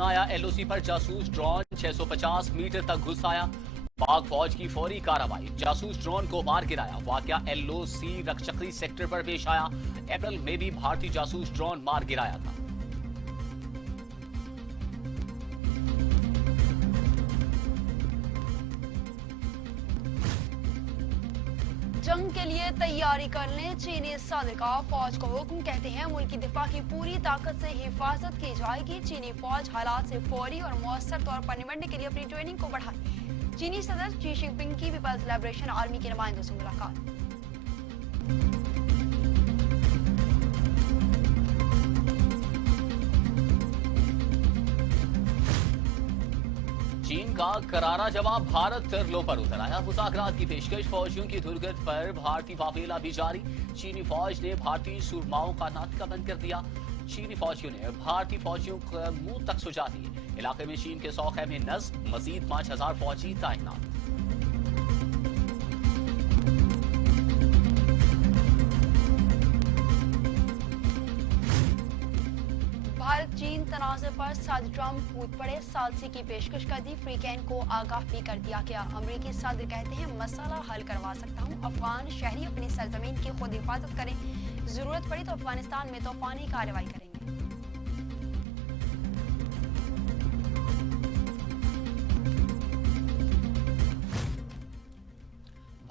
आया एलओसी पर जासूस ड्रोन 650 मीटर तक घुस आया। पाक फौज की फौरी कार्रवाई, जासूस ड्रोन को मार गिराया। वाकया एलओसी रक्षकरी सेक्टर पर पेश आया। अप्रैल में भी भारतीय जासूस ड्रोन मार गिराया था। जंग के लिए तैयारी कर लें, चीनी सदर का फौज को हुक्म। कहते हैं मुल्क की दिफा की पूरी ताकत से हिफाजत की जाएगी। चीनी फौज हालात से फौरी और मौसर तौर पर निपटने के लिए अपनी ट्रेनिंग को बढ़ाए। चीनी सदर शी जिनपिंग की पीपल्स लिबरेशन आर्मी के नुमाइंदों से मुलाकात। चीन का करारा जवाब, भारत तरलों पर उतर आया। मुज़ाकरात की पेशकश, फौजियों की दुर्गत पर भारतीय काफिला भी जारी। चीनी फौज ने भारतीय सुरमाओं का नातिका बंद कर दिया। चीनी फौजियों ने भारतीय फौजियों को मुंह तक सुझा दिए। इलाके में चीन के 100 खेमे नस्ब, मजीद 5000 फौजी तैनात। भारत चीन तनाज़े पर सदर ट्रंप कूद पड़े। सालसी की पेशकश कर दी, फ्रीकैन को आगाह भी कर दिया गया। अमरीकी सदर कहते हैं मसला हल करवा सकता हूं। अफगान शहरी अपनी सरजमीन की खुद हिफाजत करें, जरूरत पड़ी तो अफगानिस्तान में तूफानी कार्रवाई करेंगे।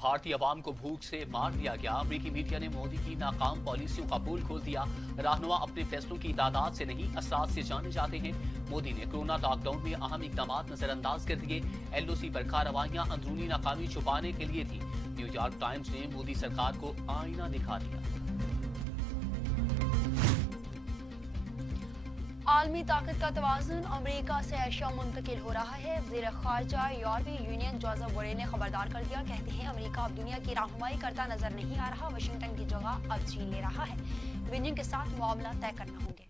भारतीय अवाम को भूख से मार दिया गया। अमरीकी मीडिया ने मोदी की नाकाम पॉलिसियों का पोल खोल दिया। रहनुमा अपने फैसलों की तादाद से नहीं, असरात से जाने जाते हैं। मोदी ने कोरोना लॉकडाउन में अहम इकदाम नजरअंदाज कर दिए। एलओसी पर कार्रवाइयां अंदरूनी नाकामी छुपाने के लिए थी। न्यूयॉर्क टाइम्स ने मोदी सरकार को आईना दिखा दिया। आलमी ताकत का तवाज़ुन अमेरिका से एशिया मुंतकिल हो रहा है। वज़ीर ख़ारजा यूरोपीय यूनियन जोसेफ बोरेल ने खबरदार कर दिया। कहते हैं अमेरिका अब दुनिया की रहनुमाई करता नजर नहीं आ रहा। वाशिंगटन की जगह अब चीन ले रहा है। बीजिंग के साथ मामला तय करना होंगे।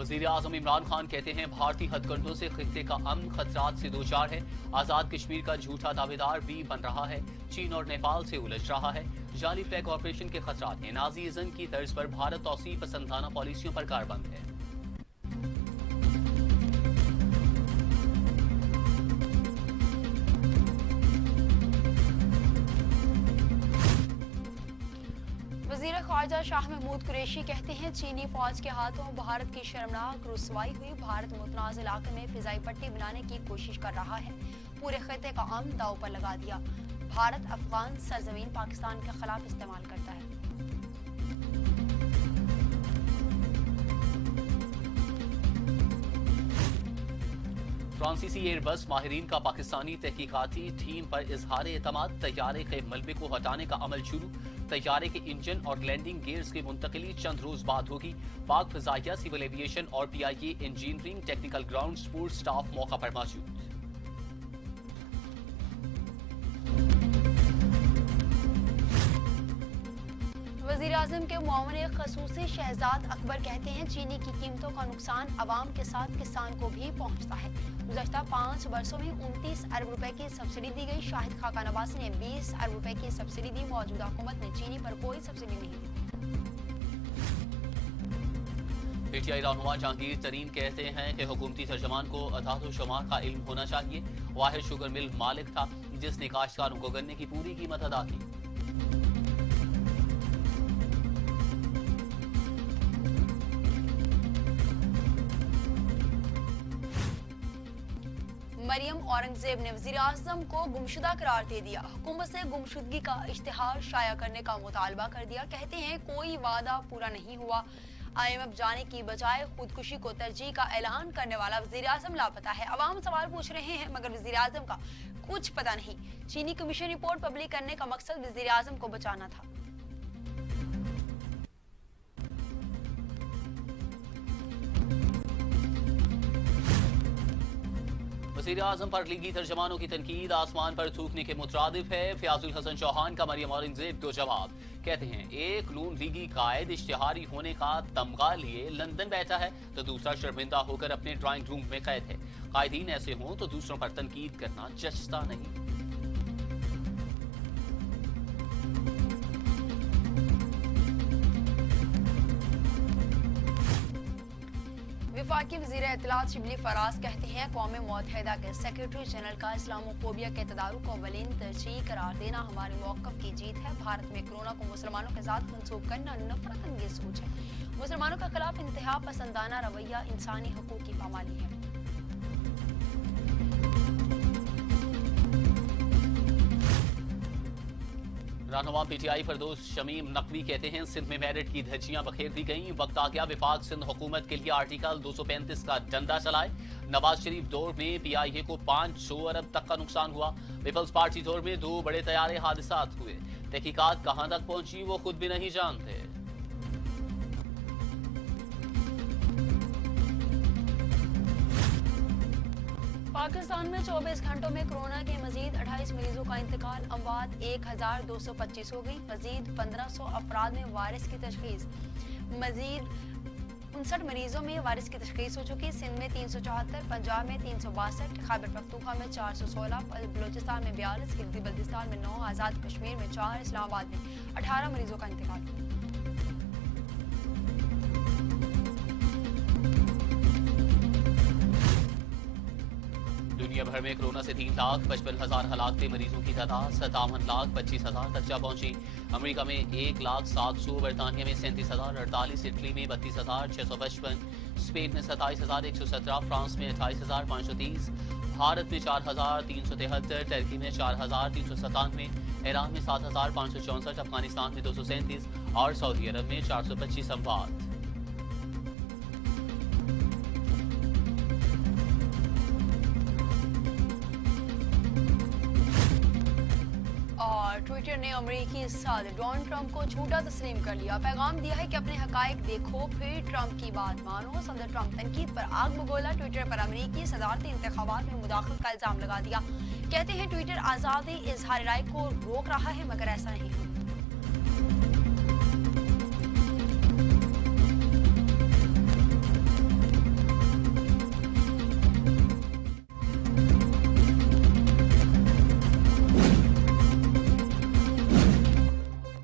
वज़ीर आज़म इमरान खान कहते हैं भारतीय हथकंडों से खित्ते का अमन खतरात से दो चार है। आजाद कश्मीर का झूठा दावेदार भी बन रहा है। चीन और नेपाल से उलझ रहा है। जाली फ्लैग ऑपरेशन के खतरात हैं। नाजीज़न की तर्ज पर भारत तौसीफ़ पसंदाना पॉलिसियों पर कारबंद है। वज़ीर ख़ारजा शाह महमूद कुरैशी कहते हैं चीनी फौज के हाथों भारत की शर्मनाक रुसवाई हुई। भारत मुतनाज़ इलाके में फिजाई पट्टी बनाने की कोशिश कर रहा है। पूरे खित्ते का अमन दांव पर लगा दिया। भारत अफगान सरजमीन पाकिस्तान के खिलाफ इस्तेमाल करता है। फ्रांसीसी एयरबस माहिरीन का पाकिस्तानी तहकीकाती टीम पर इजहार एतमाद। तैयारे के मलबे को हटाने का अमल शुरू। तैयारे के इंजन और लैंडिंग गियर्स की मुंतकिली चंद रोज बाद होगी। पाक फिजाइया, सिविल एविएशन और PIA engineering technical ground support staff मौका पर मौजूद। वज़ीर आज़म के मुआवने ख़ुसूसी शहजाद अकबर कहते हैं चीनी की कीमतों का नुकसान अवाम के साथ किसान को भी पहुंचता है। गुज़श्ता 5 वर्षों में 29 अरब रुपए की सब्सिडी दी गई। शाहिद खाका नवाज़ी ने 20 अरब रुपए की सब्सिडी दी। मौजूदा हुकूमत ने चीनी पर कोई सब्सिडी नहीं दी। पीटीआई रहनुमा जहांगीर तरीन कहते हैं कि हुकूमती तर्जमान को अदाद शुमार का इल्म होना चाहिए। वाहिद शुगर मिल मालिक था जिसने काश्तकारों को गन्ने की पूरी कीमत अदा की। मरियम औरंगजेब ने वज़ीर आज़म को गुमशुदा करार दे दिया। हुकूमत से गुमशुदगी का इश्तिहार शाया करने का मुतालबा कर दिया। कहते हैं कोई वादा पूरा नहीं हुआ। IMF जाने की बजाय खुदकुशी को तरजीह का ऐलान करने वाला वज़ीर आज़म लापता है। अवाम सवाल पूछ रहे हैं मगर वज़ीर आज़म का कुछ पता नहीं। चीनी कमीशन रिपोर्ट पब्लिक करने का मकसद वज़ीर आज़म को बचाना था। वज़ीर आज़म पर लीगी तर्जमानों की तनकीद आसमान पर थूकने के मुतरादिफ है। फयाजुल हसन चौहान का मरियम औरंगजेब को जवाब। कहते हैं एक नून लीगी कायद इश्तिहारी होने का तमगा लिए लंदन बैठा है तो दूसरा शर्मिंदा होकर अपने ड्राइंग रूम में कैद है। कायदीन ऐसे हों तो दूसरों पर तनकीद करना जचता नहीं। वफाकी वज़ीर इत्तलात शिबली फराज कहते हैं कौम मुत्तहिदा के सेक्रेटरी जनरल का इस्लामोफोबिया के तदारुक को अवलीन तरजीह करार देना हमारे मौक़िफ़ की जीत है। भारत में कोरोना को मुसलमानों के साथ मंसूब करना नफरत अंगेज सोच है। मुसलमानों के खिलाफ इंतहा पसंदाना रवैया इंसानी हकूक़ की पामाली है। रहनुमा पीटीआई फरदौस शमीम नकवी कहते हैं सिंध में मेरिट की धज्जियां बखेर दी गईं। वक्त आ गया विफाक सिंध हुकूमत के लिए आर्टिकल 235 का डंडा चलाए। नवाज शरीफ दौर में पीआईए को 500 अरब तक का नुकसान हुआ। पीपल्स पार्टी दौर में 2 बड़े तैयारे हादसात हुए। तहकीकात कहां तक पहुंची वो खुद भी नहीं जानते। पाकिस्तान में 24 घंटों में कोरोना के मजीद 28 मरीजों का इंतकाल। अमवात 1225 हो गई। मजीद 1500 अफराद में वायरस की तशखीस। मजीद 59 मरीजों में वायरस की तशखीस हो चुकी। सिंध में 374, पंजाब में 362, खैबर पख्तूनख्वा में 416, बलूचिस्तान में 42, गिलगित बल्तिस्तान में 9, आज़ाद कश्मीर में 4, इस्लामाबाद में 18 मरीजों का इंतकाल। दुनिया भर में कोरोना से 3,55,000 हलाकते मरीजों की तादाद 57,25,000 तक जा पहुंची। अमेरिका में 1,07,000, बरतानिया में 37,048, इटली में 32,655, स्पेन में 27,117, फ्रांस में 28,530, भारत में 4,373, टर्की में 4,397, ईरान में 7,564, अफगानिस्तान में 237 और सऊदी अरब में 425 अमवात। ट्विटर ने अमेरिकी सदर डोनाल्ड ट्रंप को झूठा तस्लीम कर लिया। पैगाम दिया है कि अपने हकायक देखो फिर ट्रंप की बात मानो। सदर ट्रंप तनकीद पर आग बगोला। ट्विटर पर अमेरिकी सदारती इंतखाबात में मुदाखलत का इल्जाम लगा दिया। कहते हैं ट्विटर आज़ादी इजहार राय को रोक रहा है मगर ऐसा नहीं है।